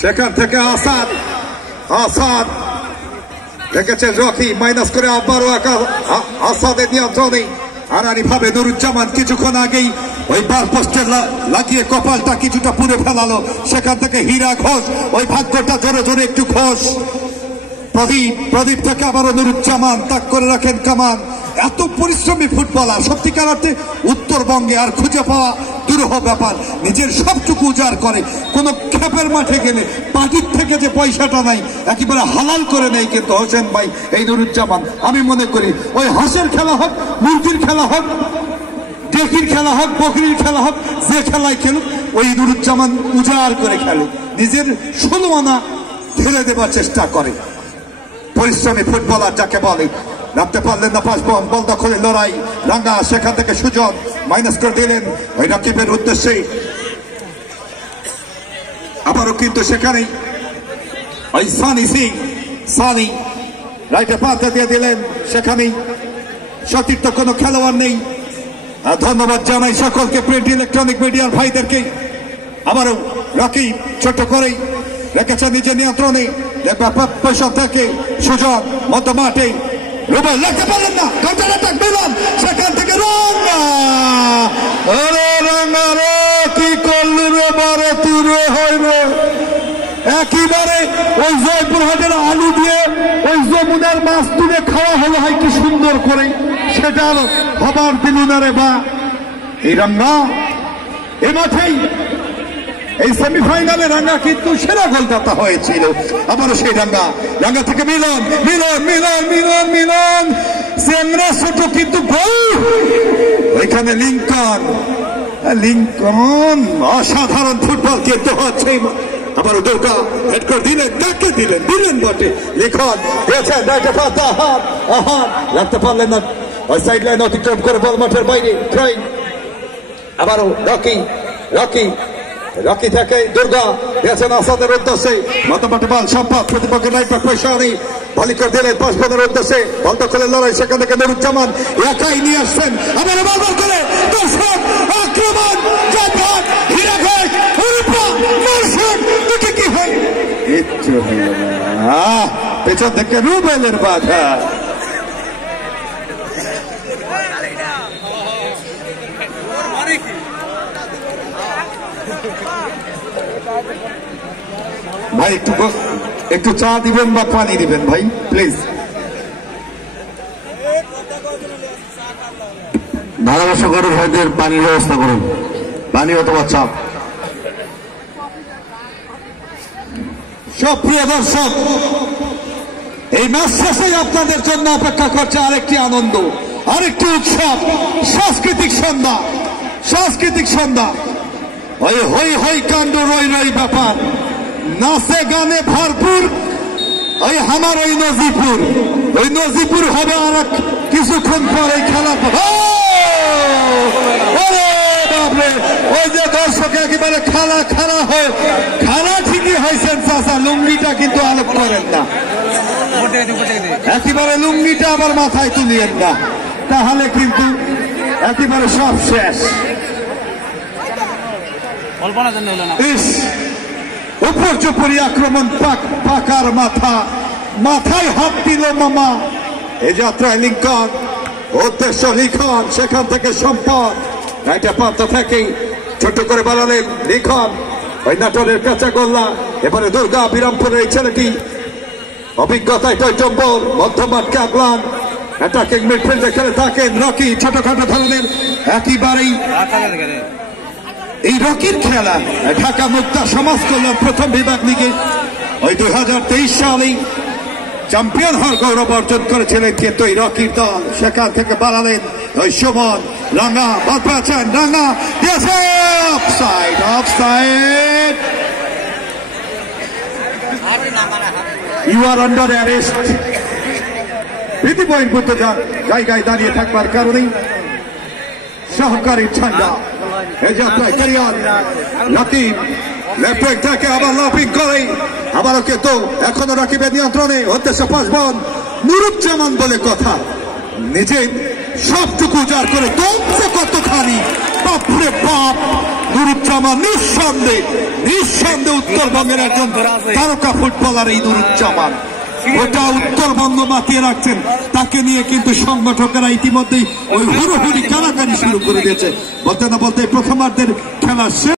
সেখান থেকে আসাদ আসাদ দেখেছেন রকি মাইনাস করে আবারও আসাদের নিয়ন্ত্রণে আড়াআড়ি ভাবে নুরুজ্জামান কিছুক্ষণ আগেই ওই বার পোস্টে লাগিয়ে কপালটা কিছুটা পুড়ে ফেলালো। সেখান থেকে হীরা ঘোষ ওই ভাগ্যটা জোরে জোরে একটু ঘোষ। প্রদীপ থেকে আবারও নুরুজ্জামান তাক করে রাখেন কামান। এত পরিশ্রমী ফুটবলার সত্যিকার অর্থে উত্তরবঙ্গে আর খুঁজে পাওয়া দুরূহ ব্যাপার। নিজের সবটুকু উজাড় করে কোনো খেপের মাঠে গেলে পার্টির থেকে যে পয়সাটা নাই একেবারে হালাল করে নেই কিন্তু হোসেন ভাই এই নুরুজ্জামান। আমি মনে করি ওই হাঁসের খেলা হোক, মুরগির খেলা হোক, ডেকির খেলা হোক, বকরির খেলা হোক, যে খেলায় খেলুক ওই নুরুজ্জামান উজাড় করে খেলুক, নিজের 16 আনা ঢেলে দেবার চেষ্টা করে। পরিশ্রমী ফুটবলার যাকে বলে। নামতে পারলেন না, পাঁচ বল দখলে লড়াই রাঙ্গা। সেখান থেকে সুজন মাইনাস করে দিলেন ওই রাকিবের উদ্দেশ্যে। আবারও কিন্তু সেখানেই ওই সানি রাইটে পাতে দিয়ে দিলেন। সেখানেই সঠিক তো কোনো খেলোয়াড় নেই। ধন্যবাদ জানাই সকলকে, প্রিন্ট ইলেকট্রনিক মিডিয়ার ভাইদেরকে। আবারও রকি ছোট করেই রেখেছে নিজের নিয়ন্ত্রণে। পেছন থেকে সুজন মধ্য মাঠে রুবেল লাগতে পারলেন না, কাউন্টার অ্যাটাক মিলান। সেখান থেকে রাঙ্গা রে কি করলি রে বারে তুরে হইবে একেবারে ওই জয়পুরহাটের আলু দিয়ে ওই যমুনার মাছ তুলে খাওয়া হলো হয় কি সুন্দর করে, সেটা হবার দিল না রে বা। এই রাঙ্গা এ মাঠেই এই সেমিফাইনালে রাঙ্গা কিন্তু সেরা গোলদাতা হয়েছিল। আবারও সেই রাঙ্গা থেকে মিলন চেংরা ছোট কিন্তু গোল। ওইখানে লিঙ্কন অসাধারণ ফুটবল কিন্তু হচ্ছে। আবারও দুর্গা হেড করে দিলেন, কাকে দিলেন বটে। লিখন দিয়েছেন রাখতে পারলেন না, ওই সাইড লাইন অতিক্রম করে বল মাঠের বাইরে। আবারও রকি থেকে দুর্গা দিয়েছেন আসাদের উদ্দেশ্যে। মাতামাটি বল সম্পদ প্রতিপক্ষের রাইট ব্যাক পয়সানি ভলি করে দিলেন পাঁচ বলের উদ্দেশ্যে। বল দখলে লড়াই, সেখান থেকে নুরুজ্জামান একাই নিয়ে আসছেন। আবার বল করে দর্শক আক্রমণ জাপান হীরা ঘোষ দর্শক দুটি কি হয় কিচ্ছু হলো না। পেছন থেকে রুবেলের বাধা। ভাই একটু চা দিবেন বা পানি দিবেন ভাই প্লিজ। ভালোবাসা করে ভাইদের পানির ব্যবস্থা করুন, পানি অথবা চা। সব প্রিয় দর্শক, এই ম্যাচ শেষে আপনাদের জন্য অপেক্ষা করছে আরেকটি আনন্দ, আরেকটি উৎসব, সাংস্কৃতিক সন্ধ্যা। ওই হই কাণ্ড রই ব্যাপার, নাচে গানে ভরপুর। ওই আমার ওই নজিপুর হবে আর কিছুক্ষণ পরে খেলা। ওই যে দর্শক একেবারে খানা হয়, খানা ঠিকই হয়েছেন চাচা, লুঙ্গিটা কিন্তু আলোক করেন না, একেবারে লুঙ্গিটা আবার মাথায় তুলিয়েন না, তাহলে কিন্তু একেবারে সব শেষ। উপর চুপুরি আক্রমণ, পাকার মাথায় হাত দিল মামা। এই যাত্রায় লিঙ্কন উদ্দেশ্য লিখন, সেখান থেকে সম্পদ রাইটা প্রান্ত থেকে ছোট করে বাড়ালেন লিখন। ওই নাটোরের কাঁচা গোল্লা। এবারে দুর্গা বিরামপুরের এই ছেলেটি অভিজ্ঞতায় টয়টম্বর মধ্যমাঠকে আগলান। অ্যাটাকিং মিডফিল্ডে খেলে থাকেন রকি, ছোটখাটো ধরনের একেবারেই এই রকির খেলা। ঢাকা মুক্তা সমাজ কল্যাণ প্রথম বিভাগ লিগে ওই 2023 সালেই চ্যাম্পিয়ন হওয়ার গৌরব অর্জন করেছিলেন কিন্তু এই রকির দল। সেখান থেকে বাড়ালেন ওই সুমন। রাঙ্গা বল পেয়েছেন, রাঙ্গা দিয়েছে offside. You are under arrest. ভীতি বহির্ভূত যান জায়গায় দাঁড়িয়ে থাকবার কারণেই সহকারী ঠান্ডা এই যাত্রায় ক্যারিয়ার রাকিব লেফট উইং থেকে আবার লাফিং করে। আবারও কিন্তু এখনো রাকিবের নিয়ন্ত্রণে। উদ্দেশ্য পাঁচ বল নুরুজ্জামান বলে কথা, নিজে সবটুকু উজাড় করে দমছে কতখানি, বাপরে বাপ। নুরুজ্জামান নিঃসন্দেহে উত্তরবঙ্গের একজন তারকা ফুটবলার এই নুরুজ্জামান। ওটা উত্তরবঙ্গ মাতিয়ে রাখছেন, তাকে নিয়ে কিন্তু সংগঠকেরা ইতিমধ্যেই ওই হুড়োহুড়ি কানাকানি শুরু করে দিয়েছে। বলতে না বলতে প্রথমার্ধের খেলা শেষ।